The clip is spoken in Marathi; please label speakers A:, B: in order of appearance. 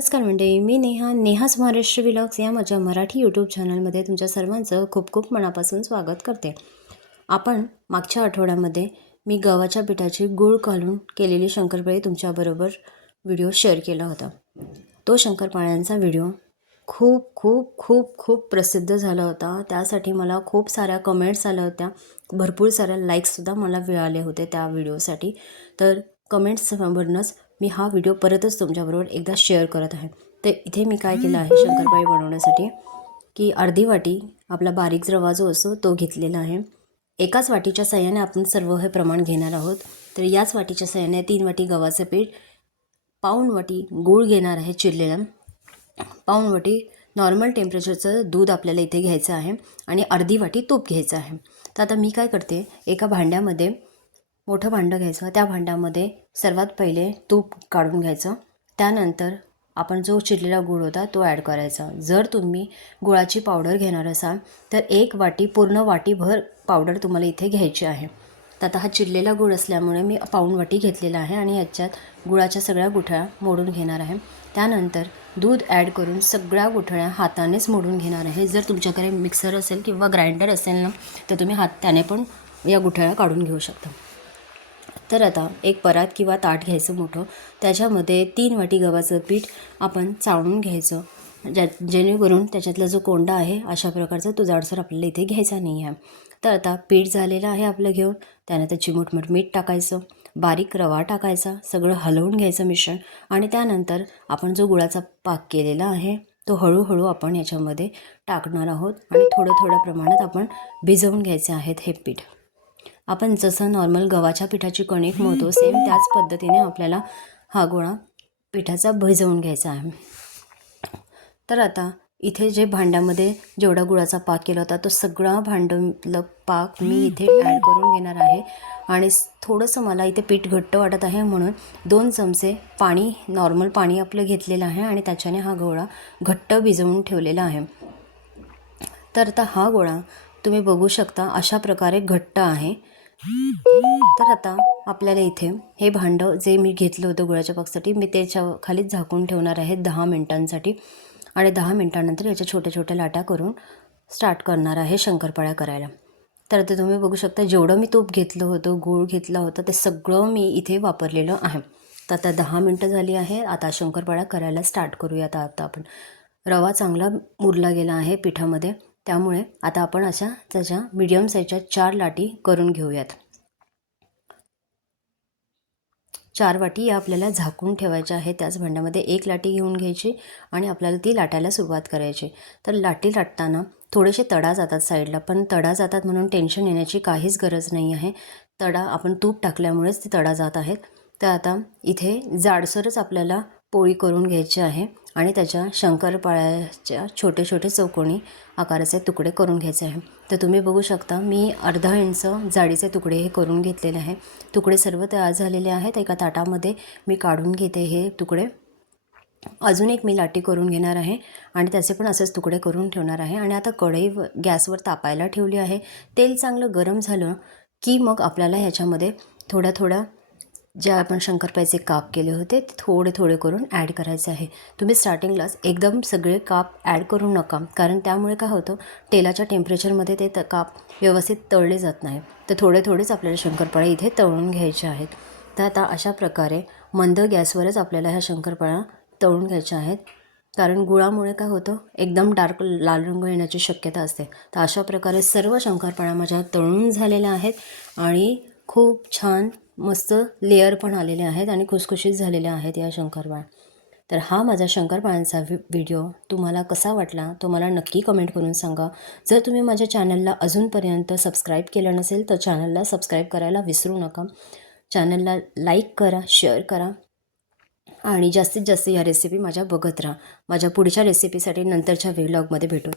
A: नमस्कार मंडळी मी नेहा नेहाच महाराष्ट्र विलॉग्स या माझ्या मराठी यूट्यूब चॅनलमध्ये तुमच्या सर्वांचं खूप खूप मनापासून स्वागत करते. आपण मागच्या आठवड्यामध्ये मी गव्हाच्या पिठाची गूळ घालून केलेली शंकरपाळी तुमच्याबरोबर व्हिडिओ शेअर केला होता. तो शंकरपाळ्यांचा व्हिडिओ खूप खूप खूप खूप प्रसिद्ध झाला होता. त्यासाठी मला खूप साऱ्या कमेंट्स आल्या होत्या. भरपूर साऱ्या लाईक्ससुद्धा मला मिळाले होते त्या व्हिडिओसाठी तर कमेंट्सवरूनच मी हा व्हिडिओ परतच तुमच्याबरोबर एकदा शेअर करत आहे. तर इथे मी काय केलं आहे शंकरपाळी बनवण्यासाठी की अर्धी वाटी आपला बारीक रवा जो असतो तो घेतलेला आहे. एकाच वाटीच्या सहाय्याने आपण सर्व हे प्रमाण घेणार आहोत. तर याच वाटीच्या सहाय्याने तीन वाटी गव्हाचं पीठ पाऊण वाटी गूळ घेणार आहे चिरलेला. पाऊण वाटी नॉर्मल टेम्परेचरचं दूध आपल्याला इथे घ्यायचं आहे आणि अर्धी वाटी तूप घ्यायचं आहे. तर आता मी काय करते एका भांड्यामध्ये मोठं भांडं घ्यायचं. त्या भांड्यामध्ये सर्वात पहिले तूप काढून घ्यायचं. त्यानंतर आपण जो चिरलेला गूळ होता तो ॲड करायचा. जर तुम्ही गुळाची पावडर घेणार असाल तर एक वाटी पूर्ण वाटीभर पावडर तुम्हाला इथे घ्यायची आहे. तर आता हा चिरलेला गूळ असल्यामुळे मी पाऊण वाटी घेतलेला आहे आणि याच्यात गुळाच्या सगळ्या गुठळ्या मोडून घेणार आहे. त्यानंतर दूध ॲड करून सगळ्या गुठळ्या हातानेच मोडून घेणार आहे. जर तुमच्याकडे मिक्सर असेल किंवा ग्राइंडर असेल ना तर तुम्ही हात त्याने पण या गुठळ्या काढून घेऊ शकता. तर आता एक परात किंवा ताट घ्यायचं मोठं. त्याच्यामध्ये तीन वाटी गव्हाचं पीठ आपण चाळून घ्यायचं. ज्या जेणेकरून त्याच्यातला जो कोंडा आहे अशा प्रकारचा तो जाडसर आपल्याला इथे घ्यायचा नाही आहे तर आता पीठ झालेलं आहे आपलं घेऊन त्यानंतर चिमूटमूट मीठ टाकायचं बारीक रवा टाकायचा सगळं हलवून घ्यायचं मिश्रण. आणि त्यानंतर आपण जो गुळाचा पाक केलेला आहे तो हळूहळू आपण याच्यामध्ये टाकणार आहोत. आणि थोडं थोड्या प्रमाणात आपण भिजवून घ्यायचे आहेत हे पीठ. आपण जसं नॉर्मल गव्हाच्या पिठाची कणिक मळतो सेम त्याच पद्धतीने आपल्याला हा गोळा पिठाचा भिजवून घ्यायचा आहे. तर आता इथे जे भांड्यामध्ये जेवढा गुळाचा पाक केला होता तो सगळा भांडलं पाक मी इथे ॲड करून घेणार आहे. आणि थोडंसं मला इथे पीठ घट्ट वाटत आहे म्हणून दोन चमचे पाणी नॉर्मल पाणी आपलं घेतलेलं आहे आणि त्याच्याने हा गोळा घट्ट भिजवून ठेवलेला आहे. तर आता हा गोळा तुम्ही बघू शकता अशा प्रकारे घट्ट आहे. तर आता आपल्याला इथे हे भांडं जे मी घेतलं होतं गुळाच्या पाकसाठी मी त्याच्या खालीच झाकून ठेवणार आहे दहा मिनटांसाठी. आणि दहा मिनटानंतर याच्या छोट्या छोट्या लाटा करून स्टार्ट करणार आहे शंकरपाळ्या करायला. तर आता तुम्ही बघू शकता जेवढं मी तूप घेतलं होतं गूळ घेतला होता ते सगळं मी इथे वापरलेलं आहे. तर आता दहा मिनटं झाली आहे आता शंकरपाळ्या करायला स्टार्ट करूया आता आता आपण. रवा चांगला मुरला गेला आहे पिठामध्ये. त्यामुळे आता आपण अशा त्याच्या मिडियम साईजच्या चार लाटी करून घेऊयात. चार वाटी या आपल्याला झाकून ठेवायच्या आहे त्याच भांड्यामध्ये एक लाटी घेऊन घ्यायची आणि आपल्याला ती लाटायला सुरुवात करायची. तर लाटी लाटताना थोडेसे तडा जातात साईडला पण तडा जातात म्हणून टेन्शन येण्याची काहीच गरज नाही आहे. तडा आपण तूप टाकल्यामुळेच ते तडा जात आहेत. तर आता इथे जाडसरच आपल्याला पोळी करून घ्यायची आहे. आणि त्याच्या शंकरपाळ्याच्या छोटे छोटे चौकोनी आकाराचे तुकडे करून घ्यायचे आहे. तर तुम्ही बघू शकता मी अर्धा इंच जाडीचे तुकडे हे करून घेतलेले आहे. तुकडे सर्व तयार झालेले आहेत. एका ताटामध्ये मी काढून घेते हे तुकडे. अजून एक मी लाटी करून घेणार आहे आणि त्याचे पण असेच तुकडे करून ठेवणार आहे. आणि आता कढई गॅसवर तापायला ठेवली आहे. तेल चांगलं गरम झालं की मग आपल्याला ह्याच्यामध्ये थोड्या थोड्या ज्या आपण शंकरपाईचे काप केले होते ते थोडे थोडे करून ॲड करायचे आहे. तुम्ही स्टार्टिंगलाच एकदम सगळे काप ॲड करू नका कारण त्यामुळे काय होतं तेलाच्या टेम्परेचरमध्ये ते त काप व्यवस्थित तळले जात नाही. तर थोडे थोडेच आपल्याला शंकरपाळ्या इथे तळून घ्यायचे आहेत. तर आता अशा प्रकारे मंद गॅसवरच आपल्याला ह्या शंकरपाळ्या तळून घ्यायच्या आहेत. कारण गुळामुळे काय होतं एकदम डार्क लाल रंग येण्याची शक्यता असते. तर अशा प्रकारे सर्व शंकरपाळ्या माझ्या तळून झालेल्या आहेत आणि खूप छान मस्त लेअर पण आलेले आहेत आणि खुसखुशीत झालेल्या आहेत या शंकरपाळ तर हा माझा शंकरपाळ्यांचा व्हि व्हिडिओ तुम्हाला कसा वाटला तो मला नक्की कमेंट करून सांगा. जर तुम्ही माझ्या चॅनलला अजूनपर्यंत सबस्क्राईब केलं नसेल तर चॅनलला सबस्क्राईब करायला विसरू नका. चॅनलला लाईक करा शेअर करा आणि जास्तीत जास्त या रेसिपी माझ्या बघत राहा. माझ्या पुढच्या रेसिपीसाठी नंतरच्या व्हिलॉगमध्ये भेटू. थॅ